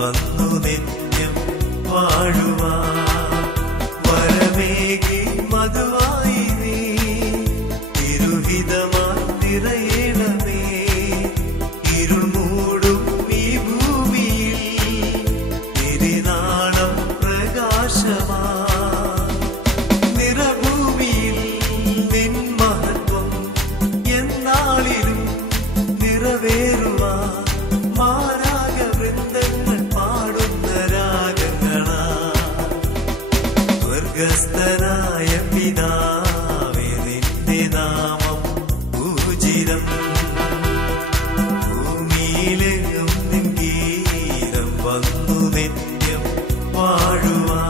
വന്നു നിത്യം വാഴുവാൻ വരമേകി മധുവായി നീ തിരുഹിതമായി നിറയണമേ ഇരുൾ മൂടും ഈ ഭൂമിയിൽ തിരുനാളം പ്രകാശമാ നിറഭൂമിയിൽ നിൻ മഹത്വം എന്നാളിലും നിറവേറുവാൻ മാരാഗവൃന്ദങ്ങൾ പാടുന്ന രാഗങ്ങളാ സ്വർഗസ്ഥനായ പിതാവേ നിന്റെ നാമം പൂജിതം ഭൂമിയിലെങ്ങും നിൻ ഗീതം വന്നു നിത്യം വാഴുവാൻ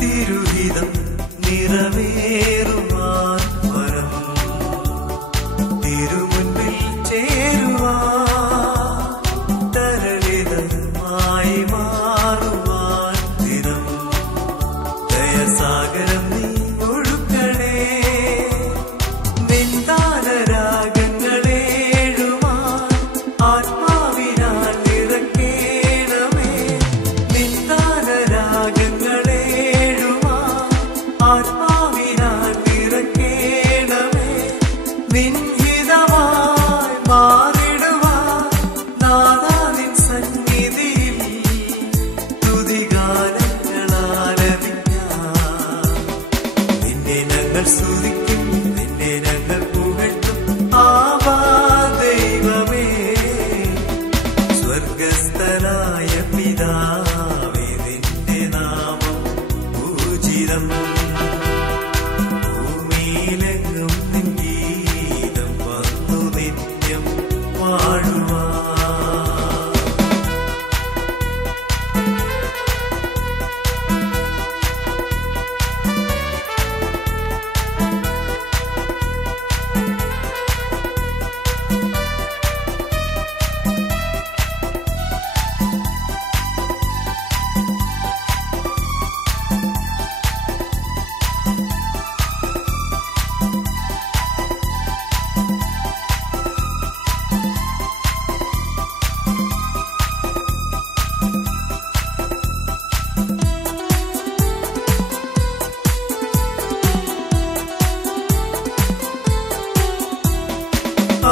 തിരുഹിതം നിറവേറുവാൻ വരം തിരുമുൻപിൽ ചേരുവാൻ തരളിതമായി മാറുവാൻ ദിനം ദയസാഗരം നീ ഒഴുക്കണേ നിന്ദാനരാഗങ്ങളേഴുവാൻ ആത്മാവിനാൽ നിറക്കേണമേ നിന്ദാനരാഗങ്ങളെ ആത്മാവിനാൽ നിറക്കേണമേ നിൻഹിതമായി മാറിടുവാൻ നാഥാ നിൻ സന്നിധിയിൽ സ്തുതിഗാനങ്ങളാലപിക്കാം നിന്നെ ഞങ്ങൾ സ്തുതിക്കും നിന്നെ ഞങ്ങൾ പുകഴ്ത്തും ആവാ ദൈവമേ സ്വർഗസ്ഥനായ പിതാവേ നിന്റെ നാമം പൂജിതം ഭൂമിയിലെങ്ങും നിൻ ഗീതം വന്നു നിത്യം വാഴുവാൻ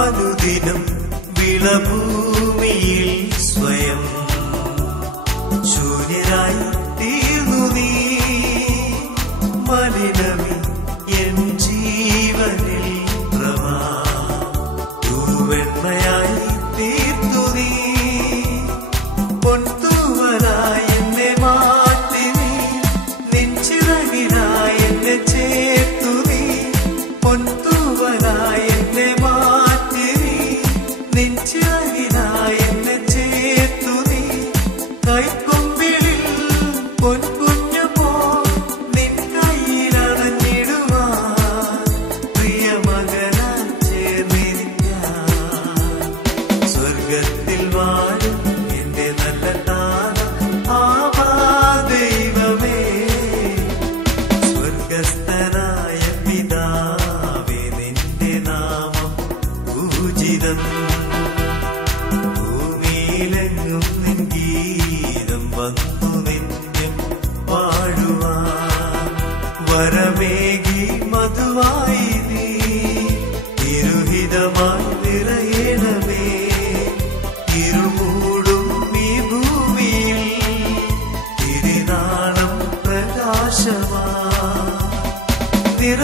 അനുദിനം വിളഭൂമിയിൽ സ്വയം ശൂന്യരായി തീർന്നു നീ മലിനമി എൻ ജീവനിൽ പ്രവാ തൂവെണ്മയായി തീർത്തു നീ പൊൻതൂവലായി എന്നെ മാറ്റി നീ നിൻ ചിറകിനായി എന്നെ ചേർത്തു നീ പൊൻതൂവലായി എന്നെ മാറ്റി നീ നിൻ ചിറകിനായി എന്നെ ചേർത്തു നീ കൈക്കൊമ്പിളിൽ പൊൻകുഞ്ഞു പോ നിൻ കയ്യിലണഞ്ഞിടുവാൻ പ്രിയമകനാൻ ചേർന്നിരിക്കാൻ സ്വർഗത്തിൽ വാഴും എന്റെ നല്ല താരം ആവാ ദൈവമേ സ്വർഗസ്ഥനായ പിതാവേ നിന്റെ നാമം പൂജിതം ഭൂമിയിലെങ്ങും നിൻ ഗീതം വന്നു നിത്യം വാഴുവാൻ വരമേകി മധുവായി നീ തിരുഹിതമായി നിറയണമേ ഇരുൾ മൂടും ഈ ഭൂമിയിൽ തിരുനാളം പ്രകാശമാ നിറ